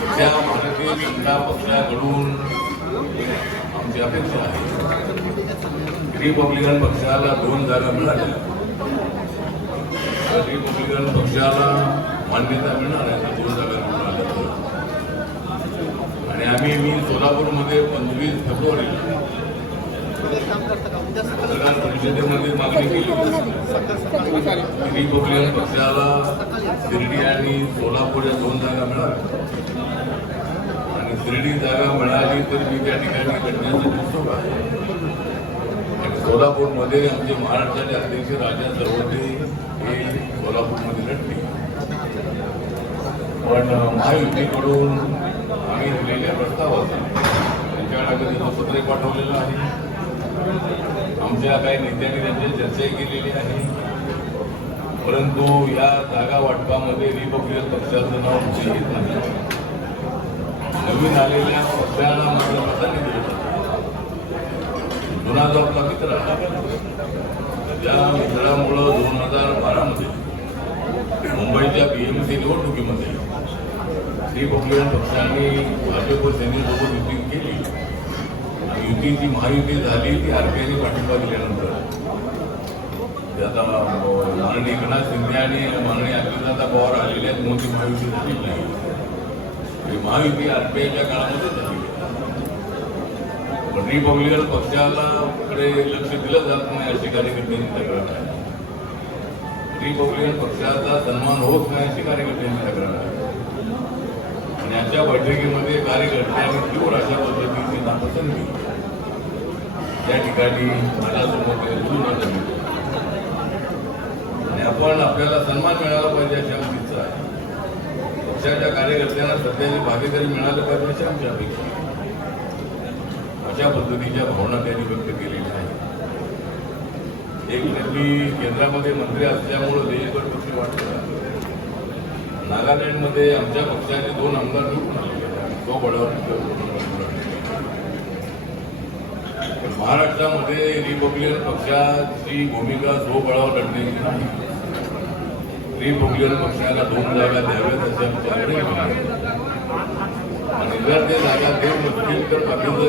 त्या भारतीय जनता पक्षाकडून आमची अपेक्षा आहे रिपब्लिकन पक्षाला दोन जागा मिळाल्या. रिपब्लिकन पक्षाला मान्यता मिळणार आहे त्या दोन जागा मिळाल्या आणि आम्ही मी सोलापूरमध्ये पंचवीस फेब्रुवारीला पत्रकार परिषदेमध्ये मागणी केली पक्षाला शिर्डी आणि सोलापूर या दोन जागा मिळाल्या. आणि शिर्डी जागा मिळाली तर मी त्या ठिकाणी लढण्यासाठी उत्सुक आहे. सोलापूरमध्ये आमचे महाराष्ट्राचे अध्यक्ष राजा सरवटे हे सोलापूरमध्ये लढले. पण महायुतीकडून आम्ही दिलेल्या प्रस्तावाचा त्यांच्याकडे त्याचं पत्र पाठवलेलं आहे. आमच्या काही नेत्यांनी त्यांची चर्चाही केलेली आहे. परंतु या जागा वाटपामध्ये रिपब्लिकन पक्षाचं नाव येत नाही. नवीन आलेल्या पक्षाला मात्र प्राधान्य दिलं जुना जो आपला मित्र त्या मित्रामुळं दोन हजार बारामध्ये मुंबईच्या बीएमसी निवडणुकीमध्ये रिपब्लिकन पक्षाने भाजप सेनेसोबत युती युती जी महायुती झाली ती आरपीआयने पाठिंबा दिल्यानंतर. आता माननीय एकनाथ शिंदे आणि माननीय आदित्यनाथ पवार आलेले आहेत मोठी महायुती झाली नाही. ही महायुती आरपीआयच्या काळामध्ये झाली. पण रिपब्लिकन पक्षाला कडे लक्ष दिलं जात नाही अशी कार्यकर्त्यांची तक्रार आहे. रिपब्लिकन पक्षाचा सन्मान होत नाही अशी कार्यकर्त्यांची तक्रार आहे. आणि आजच्या बैठकीमध्ये कार्यकर्त्यांनी तीव्र अशा पद्धतीची नापसंती त्या ठिकाणी आणि आपण आपल्याला सन्मान मिळाला पाहिजे अशा अपेक्षा आहे. पक्षाच्या कार्यकर्त्यांना सध्याची भागीदारी मिळाली पाहिजे अशी आमची अपेक्षा अशा पद्धतीच्या भावना त्यांनी व्यक्त केलेल्या आहेत. एक त्यांनी केंद्रामध्ये मंत्री असल्यामुळं देशभर पक्ष वाटतं नागालँडमध्ये आमच्या पक्षाचे दोन आमदार निवडून आलेले आहेत. तो बळावर महाराष्ट्रामध्ये रिपब्लिकन पक्षाची भूमिका जो बळावर लढण्याची नाही रिपब्लिकन पक्षाला दोन जागा द्याव्यात असे आमची आणि जर ते जागा देऊ नसतील तर बाकीचं